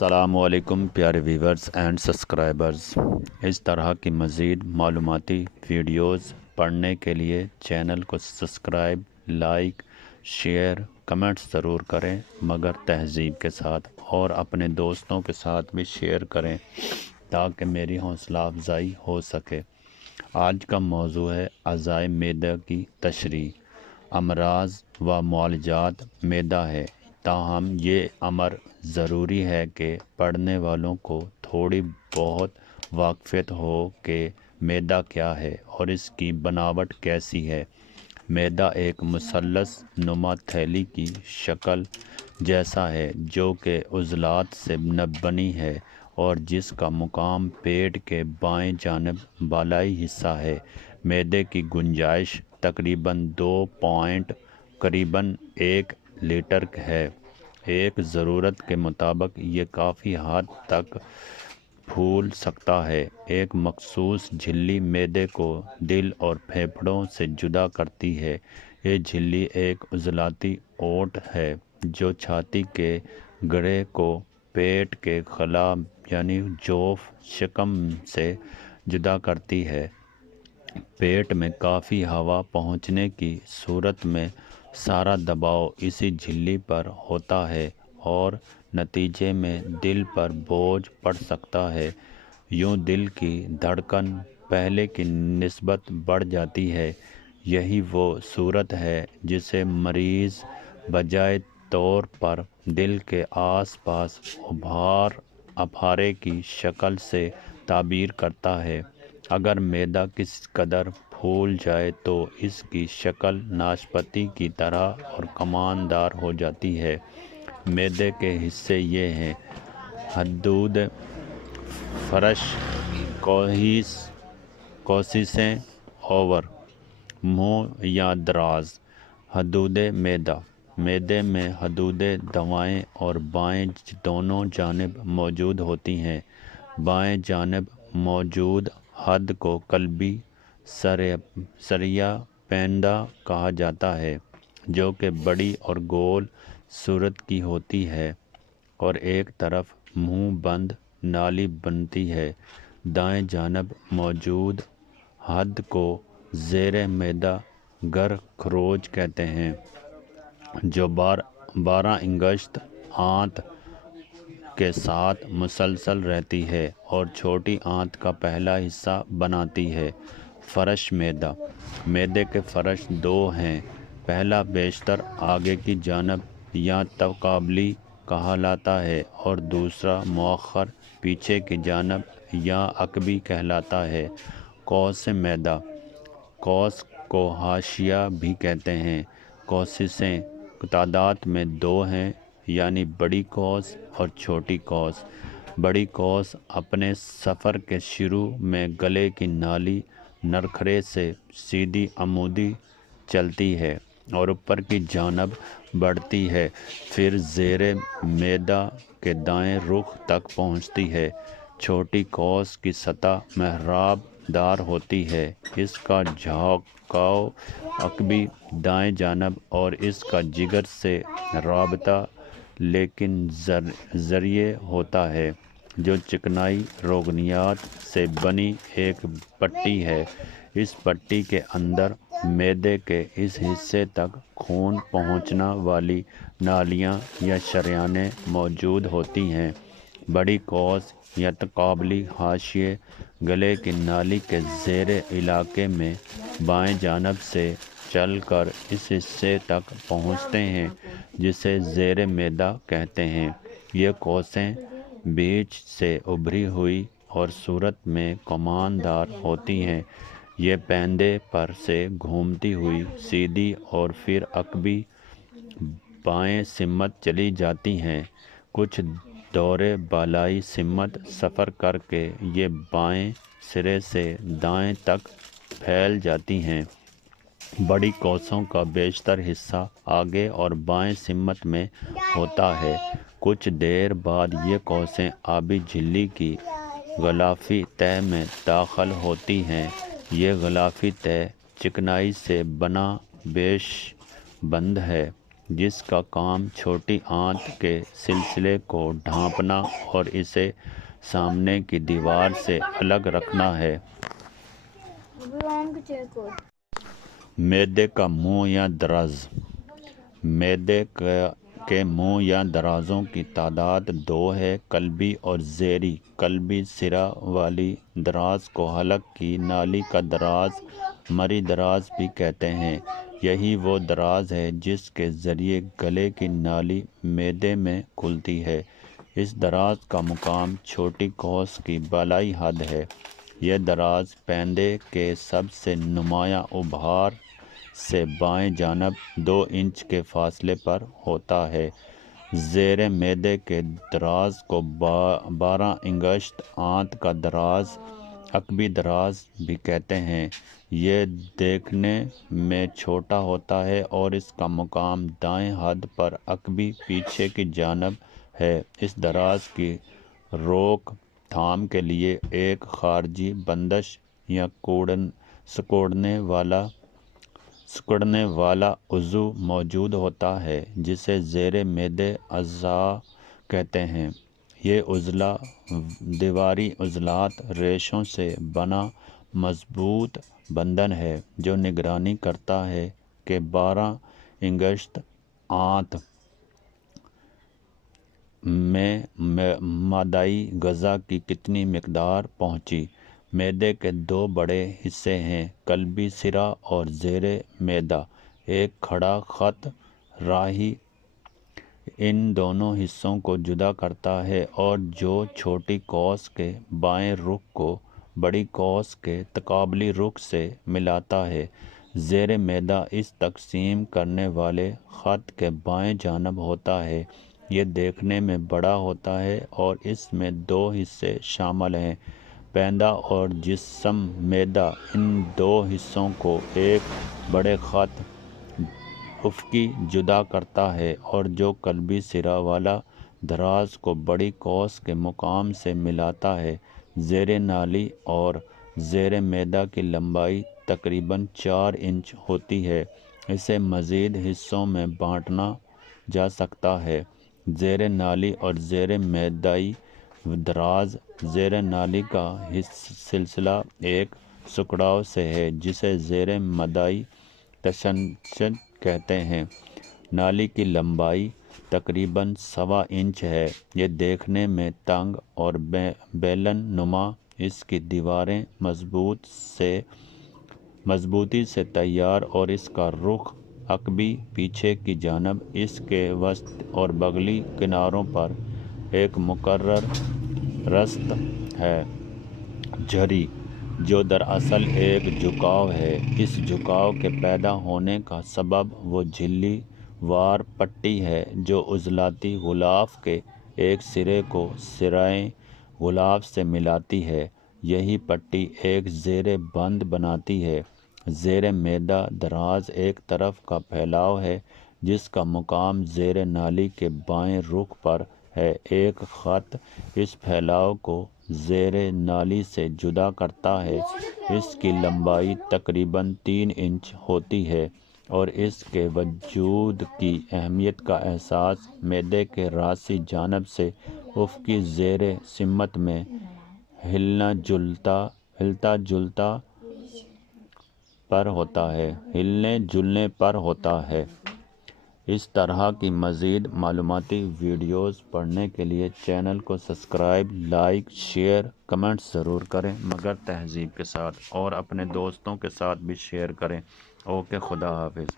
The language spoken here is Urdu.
السلام علیکم پیارے ویورز اینڈ سبسکرائبرز۔ اس طرح کی مزید معلوماتی ویڈیوز پڑھنے کے لیے چینل کو سبسکرائب، لائک، شیئر، کمنٹس ضرور کریں مگر تہذیب کے ساتھ، اور اپنے دوستوں کے ساتھ بھی شیئر کریں تاکہ میری حوصلہ افزائی ہو سکے۔ آج کا موضوع ہے اعضائے معدہ کی تشریح۔ امراض و معالجات معدہ ہے، تاہم یہ امر ضروری ہے کہ پڑھنے والوں کو تھوڑی بہت واقفیت ہو کہ معدہ کیا ہے اور اس کی بناوٹ کیسی ہے۔ معدہ ایک مثلث نما تھیلی کی شکل جیسا ہے جو کہ عضلات سے بنی ہے اور جس کا مقام پیٹ کے بائیں جانب بالائی حصہ ہے۔ معدے کی گنجائش تقریباً 1 لیٹر ہے۔ ایک ضرورت کے مطابق یہ کافی حد تک پھول سکتا ہے۔ ایک مخصوص جھلی معدے کو دل اور پھیپھڑوں سے جدا کرتی ہے۔ یہ جھلی ایک عضلاتی اوٹ ہے جو چھاتی کے گڑھے کو پیٹ کے خلا یعنی جوف شکم سے جدا کرتی ہے۔ پیٹ میں کافی ہوا پہنچنے کی صورت میں سارا دباؤ اسی جھلی پر ہوتا ہے اور نتیجے میں دل پر بوجھ پڑ سکتا ہے۔ یوں دل کی دھڑکن پہلے کی نسبت بڑھ جاتی ہے۔ یہی وہ صورت ہے جسے مریض بجائے طور پر دل کے آس پاس ابھارے کی شکل سے تعبیر کرتا ہے۔ اگر معدہ کس قدر پھول جائے تو اس کی شکل ناشپاتی کی طرح اور کماندار ہو جاتی ہے۔ معدے کے حصے یہ ہیں: حدود فرش، کوسیسیں، اوور، منہ یا دراز۔ حدود معدہ: معدے میں حدود دائیں اور بائیں دونوں جانب موجود ہوتی ہیں۔ بائیں جانب موجود حد کو قلبی سریہ پینڈا کہا جاتا ہے جو کہ بڑی اور گول صورت کی ہوتی ہے اور ایک طرف منہ بند نالی بنتی ہے۔ دائیں جانب موجود حد کو زیر معدہ گر خروج کہتے ہیں جو 12 انگشت آنت کے ساتھ مسلسل رہتی ہے اور چھوٹی آنت کا پہلا حصہ بناتی ہے۔ فرش معدہ: معدے کے فرش دو ہیں، پہلا بیشتر آگے کی جانب یا تقابلی کہلاتا ہے اور دوسرا مؤخر پیچھے کی جانب یا عقبی کہلاتا ہے۔ قوس معدہ: قوس کو حاشیہ بھی کہتے ہیں۔ کوسیسیں تعداد میں 2 ہیں، یعنی بڑی قوس اور چھوٹی قوس۔ بڑی قوس اپنے سفر کے شروع میں گلے کی نالی نرخرے سے سیدھی عمودی چلتی ہے اور اوپر کی جانب بڑھتی ہے، پھر زیر معدہ کے دائیں رخ تک پہنچتی ہے۔ چھوٹی قوس کی سطح محراب دار ہوتی ہے، اس کا جھکاؤ عقبی دائیں جانب اور اس کا جگر سے رابطہ لیکن ذریعے ہوتا ہے جو چکنائی روگنیات سے بنی ایک پٹی ہے۔ اس پٹی کے اندر معدے کے اس حصے تک خون پہنچانے والی نالیاں یا شریانیں موجود ہوتی ہیں۔ بڑی قوس یا تقابلی حاشیے گلے کی نالی کے زیر علاقے میں بائیں جانب سے چل کر اس حصے تک پہنچتے ہیں جسے زیر معدہ کہتے ہیں۔ یہ قوسیں بیچ سے ابھری ہوئی اور صورت میں کماندار ہوتی ہیں۔ یہ پیندے پر سے گھومتی ہوئی سیدھی اور پھر عقبی بائیں سمت چلی جاتی ہیں۔ کچھ دورے بالائی سمت سفر کر کے یہ بائیں سرے سے دائیں تک پھیل جاتی ہیں۔ بڑی قوسوں کا بیشتر حصہ آگے اور بائیں سمت میں ہوتا ہے۔ کچھ دیر بعد یہ قوسیں آبی جھلی کی غلافی تہہ میں داخل ہوتی ہیں۔ یہ غلافی تہہ چکنائی سے بنا بیش بند ہے جس کا کام چھوٹی آنت کے سلسلے کو ڈھانپنا اور اسے سامنے کی دیوار سے الگ رکھنا ہے۔ معدے کا منہ یا دراز۔ معدے کے منہ یا درازوں کی تعداد 2 ہے، قلبی اور زیریں۔ قلبی سرہ والی دراز کو حلق کی نالی کا دراز، مری دراز بھی کہتے ہیں۔ یہی وہ دراز ہے جس کے ذریعے گلے کی نالی معدے میں کھلتی ہے۔ اس دراز کا مقام چھوٹی قوس کی بالائی حد ہے۔ یہ دراز پیندے کے سب سے نمایاں ابھار سے بائیں جانب 2 انچ کے فاصلے پر ہوتا ہے۔ زیر معدے کے دراز کو 12 انگشت آنت کا دراز، عقبی دراز بھی کہتے ہیں۔ یہ دیکھنے میں چھوٹا ہوتا ہے اور اس کا مقام دائیں حد پر عقبی پیچھے کی جانب ہے۔ اس دراز کی روک تھام کے لیے ایک خارجی بندش یا سکڑنے والا عضو موجود ہوتا ہے جسے زیر معدے اعضاء کہتے ہیں۔ یہ عضلہ دیواری عضلات ریشوں سے بنا مضبوط بندھن ہے جو نگرانی کرتا ہے کہ 12 انگشت آنت میں معدائی غذا کی کتنی مقدار پہنچی۔ معدے کے 2 بڑے حصے ہیں، قلبی سرہ اور زیر معدہ۔ ایک کھڑا خط راہی ان دونوں حصوں کو جدا کرتا ہے اور جو چھوٹی قوس کے بائیں رخ کو بڑی قوس کے تقابلی رخ سے ملاتا ہے۔ زیر معدہ اس تقسیم کرنے والے خط کے بائیں جانب ہوتا ہے۔ یہ دیکھنے میں بڑا ہوتا ہے اور اس میں 2 حصے شامل ہیں، پیندہ اور جسم معدہ۔ ان 2 حصوں کو ایک بڑے خط افقی جدا کرتا ہے اور جو قلبی سرہ والا دراز کو بڑی قوس کے مقام سے ملاتا ہے۔ زیر نالی اور زیر معدہ کی لمبائی تقریباً 4 انچ ہوتی ہے۔ اسے مزید حصوں میں بانٹا جا سکتا ہے۔ زیر نالی اور زیر معدائی دراز۔ زیر نالی کا سلسلہ ایک سکڑاؤ سے ہے جسے زیر معدائی تشنج کہتے ہیں۔ نالی کی لمبائی تقریباً 1.25 انچ ہے۔ یہ دیکھنے میں تنگ اور بیلن نما، اس کی دیواریں مضبوطی سے تیار اور اس کا رخ عقبی پیچھے کی جانب۔ اس کے وسط اور بغلی کناروں پر ایک مقرر رسط ہے، جھری، جو دراصل ایک جھکاؤ ہے۔ اس جھکاؤ کے پیدا ہونے کا سبب وہ جھلی وار پٹی ہے جو عضلاتی غلاف کے ایک سرے کو سرۂ غلاف سے ملاتی ہے۔ یہی پٹی ایک زیر بند بناتی ہے۔ زیر معدہ دراز ایک طرف کا پھیلاؤ ہے جس کا مقام زیر نالی کے بائیں رخ پر ہے۔ ایک خط اس پھیلاؤ کو زیر نالی سے جدا کرتا ہے۔ اس کی لمبائی تقریباً 3 انچ ہوتی ہے اور اس کے وجود کی اہمیت کا احساس معدے کے راسی جانب سے افقی زیر سمت میں ہلتا جلنے پر ہوتا ہے۔ اس طرح کی مزید معلوماتی ویڈیوز پڑھنے کے لیے چینل کو سبسکرائب، لائک، شیئر، کمنٹس ضرور کریں مگر تہذیب کے ساتھ، اور اپنے دوستوں کے ساتھ بھی شیئر کریں۔ اوکے، خدا حافظ۔